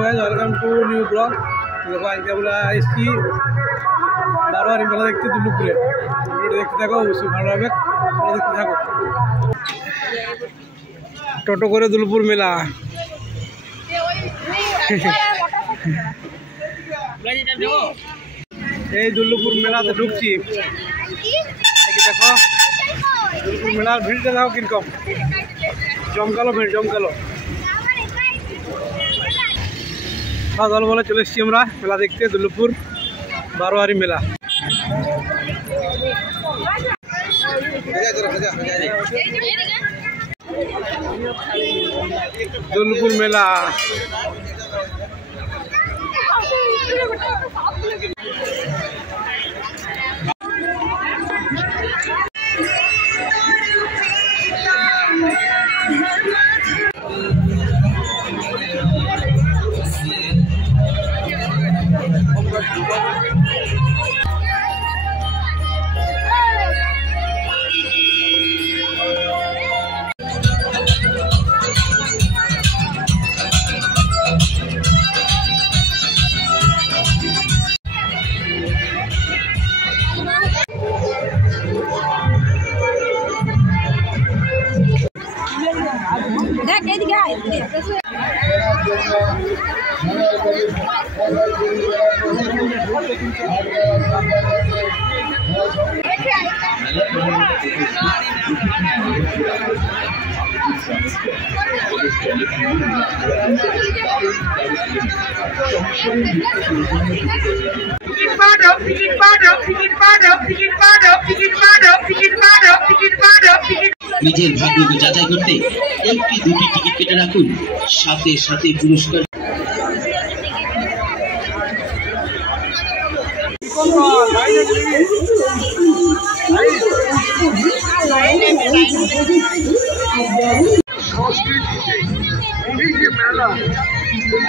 Welcome to new blog. দেখো আজকে আমরা এসছি বারোয়ারি মেলা দেখতে দুর্লভপুরে। ভিডিওটা দেখতে থাকো, অবশ্যই ভালো হবে, দেখতে থাকো। টোটো করে দুর্লভপুর মেলা। এই দুর্লভপুর মেলাতে ঢুকছি। দেখো দুর্লভপুর মেলার ভিড়টা দেখো কিরকম জমকালো ভিড়, জমকালো। দল বলে চলে এসেছি আমরা মেলা দেখতে, দুর্লভপুর বারোয়ারি মেলা। দুর্লভপুর মেলা নিজের ভাগ্যকে যাচাই করতে একটি দুটি টিকিট কেটে রাখুন, সাথে সাথে পুরস্কার।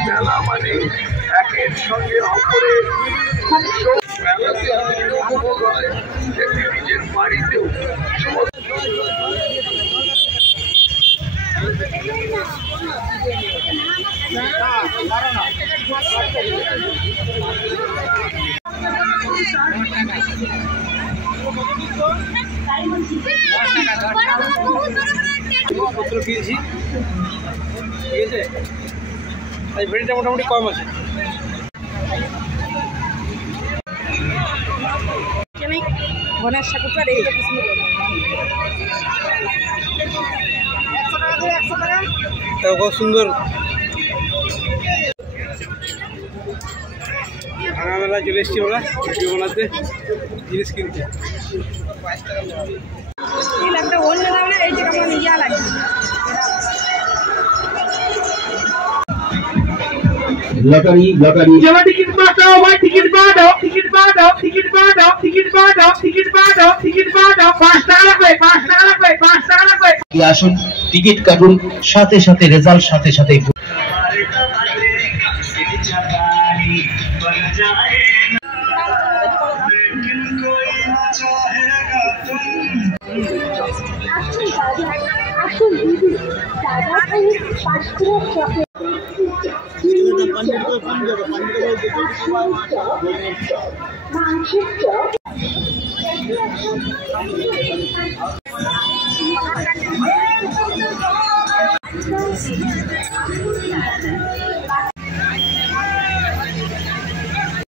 মেলা মানে একের সঙ্গে অপরের নিজের বাড়িতেও পত্র কিনেছি, ঠিক আছে, তাই ভিড়টা মোটামুটি কম আছে। গণেশ ঠাকুরটা খুব সুন্দর। ভাঙা মেলায় চলে এসছি আমরা ভিডিও বানাতে, জিনিস কিনতে। লটারি লটারি টিকিট পাঠাও ভাই, টিকিট পাঠাও, টিকিট পাঠাও, টিকিট পাঠাও, টিকিট পাঠাও, টিকিট পাঠাও, টিকিট পাঠাও। 5 টাকা লাগবে, 5 টাকা লাগবে, 5 টাকা লাগবে। আসুন, টিকিট কাটুন, সাথে সাথে রেজাল্ট, সাথে সাথে মাংসের